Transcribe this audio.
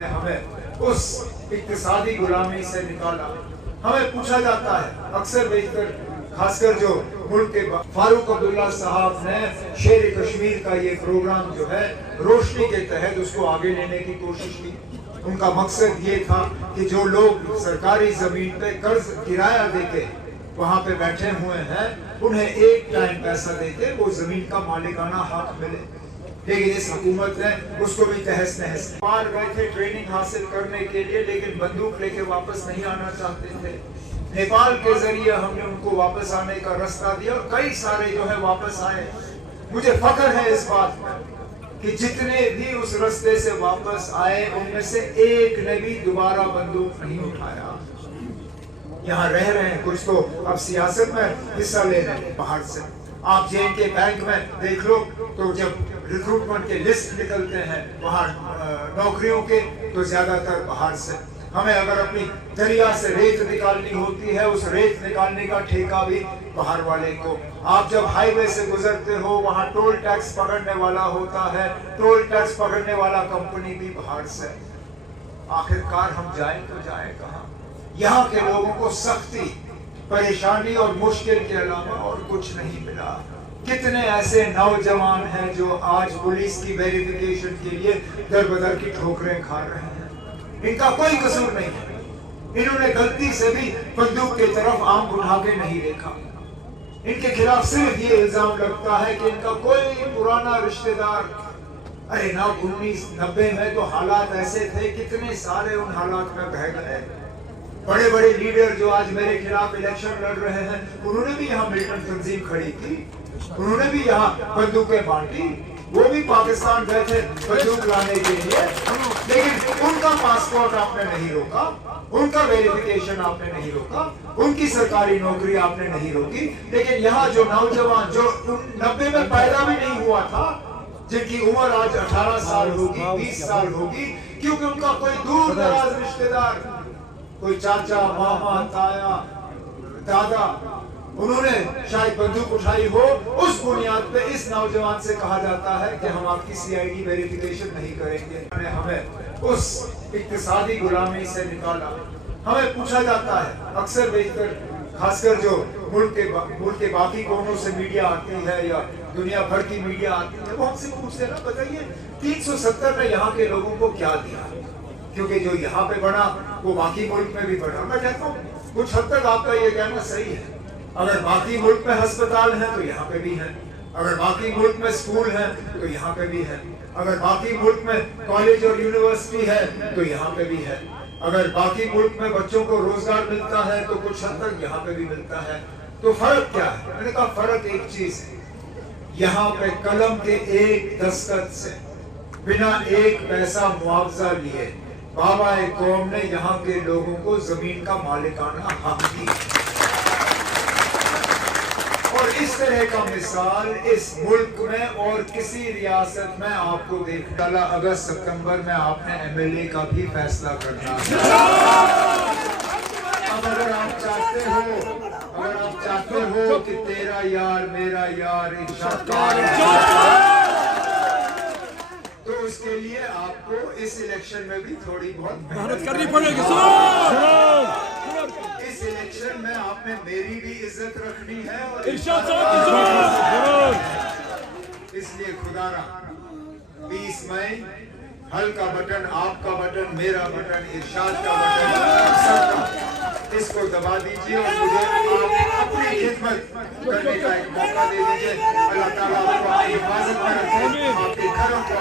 हमें उस इक्तिसादी गुलामी से निकाला। हमें पूछा जाता है अक्सर बेशतर, खासकर जो मुल्क के फारूक अब्दुल्ला साहब ने शेर कश्मीर का ये प्रोग्राम जो है रोशनी के तहत उसको आगे लेने की कोशिश की। उनका मकसद ये था कि जो लोग सरकारी जमीन पे कर्ज किराया देके वहाँ पे बैठे हुए हैं उन्हें एक टाइम पैसा देके वो जमीन का मालिकाना हक मिले। लेकिन इस हुकूमत ने उसको भी तहस नहस। बाहर गए थे ट्रेनिंग हासिल करने के लिए, लेकिन बंदूक लेके वापस नहीं आना चाहते थे। नेपाल के जरिए हमने उनको वापस आने का रास्ता दिया और कई सारे जो है वापस आए। मुझे फख्र है इस बात पर कि जितने भी उस रास्ते से वापस आए उनमें से एक ने भी दोबारा बंदूक नहीं उठाया। यहाँ रह रहे हैं कुछ तो अब सियासत में हिस्सा ले रहे हैं बाहर से। आप जेएनके बैंक में देख लो तो जब रिक्रूटमेंट के लिस्ट निकलते हैं वहाँ नौकरियों के तो ज्यादातर बाहर से। हमें अगर अपनी दरिया से रेत निकालनी होती है उस रेत निकालने का ठेका भी बाहर वाले को। आप जब हाईवे से गुजरते हो वहाँ टोल टैक्स पकड़ने वाला होता है, टोल टैक्स पकड़ने वाला कंपनी भी बाहर से। आखिरकार हम जाए तो जाए कहाँ? यहाँ के लोगों को सख्ती, परेशानी और मुश्किल के अलावा और कुछ नहीं मिला। कितने ऐसे नौजवान हैं जो आज पुलिस की वेरिफिकेशन के लिए दर बदर की ठोकरें खा रहे हैं। इनका कोई कसूर नहीं है। इन्होंने गलती से भी बंदूक की तरफ आंख उठा के नहीं देखा। इनके खिलाफ सिर्फ ये इल्जाम लगता है कि इनका कोई पुराना रिश्तेदार। अरे ना 1990 में तो हालात ऐसे थे, कितने सारे उन हालात में बह गए। बड़े बड़े लीडर जो आज मेरे खिलाफ इलेक्शन लड़ रहे हैं उन्होंने भी यहाँ मिलिटेंट तंजीम खड़ी की, उन्होंने भी यहाँ बंदूकें बांटी। वो भी पाकिस्तान गए थे बंदूक लाने के लिए, लेकिन उनका पासपोर्ट आपने नहीं रोका, उनका वेरिफिकेशन आपने नहीं रोका, उनकी सरकारी नौकरी आपने नहीं रोकी। लेकिन यहाँ जो नौजवान जो 90 में पैदा भी नहीं हुआ था, जिनकी उम्र आज 18 साल होगी, 20 साल होगी, क्योंकि उनका कोई दूर दराज रिश्तेदार, कोई चाचा, मामा, ताया, दादा, उन्होंने शायद बंदूक उठाई हो, उस बुनियाद पे इस नौजवान से कहा जाता है कि हम आपकी सीआईडी वेरिफिकेशन नहीं करेंगे। हमें उस इक्तिसादी गुलामी से निकाला। हमें पूछा जाता है अक्सर बेशतर, खासकर जो मुल्क के बाकी कोनों से मीडिया आती है या दुनिया भर की मीडिया आती है, वो हमसे पूछते ना बताइए 370 ने यहाँ के लोगों को क्या दिया, क्योंकि जो यहाँ पे बना वो बाकी मुल्क में भी बना। मैं कहता हूँ कुछ हद तक आपका ये कहना सही है। अगर बाकी मुल्क में अस्पताल हैं तो यहाँ पे भी हैं, अगर बाकी मुल्क में स्कूल हैं तो यहाँ पे भी है, अगर बाकी मुल्क में कॉलेज और यूनिवर्सिटी है तो यहाँ पे भी है, अगर बाकी मुल्क में बच्चों को रोजगार मिलता है तो कुछ हद तक यहाँ पे भी मिलता है। तो फर्क क्या है? मैंने कहा फर्क एक चीज है, यहाँ पे कलम के एक दस्तखत से बिना एक पैसा मुआवजा लिए बाबा कौम ने यहाँ के लोगों को जमीन का मालिकाना हक दिया। और इस तरह का मिसाल इस मुल्क में और किसी रियासत में आपको देख डाला। अगस्त सितंबर में आपने एमएलए का भी फैसला करना है। अब अगर आप चाहते हो कि तेरा यार मेरा यार इंशाअल्लाह, तो उसके लिए आपको इस इलेक्शन में भी थोड़ी बहुत मेहनत करनी पड़ेगी। इस इलेक्शन में आपने मेरी भी इज्जत रखनी है और इसलिए खुदारा 20 मई हल का बटन, आपका बटन, मेरा बटन, इरशाद का बटन, सबका, इसको दबा दीजिए और मुझे आप अपनी खिदमत करने का एक मौका दे दीजिए। अल्लाह ताला आपको अपनी हिफाजत में रखे, आपके घरों को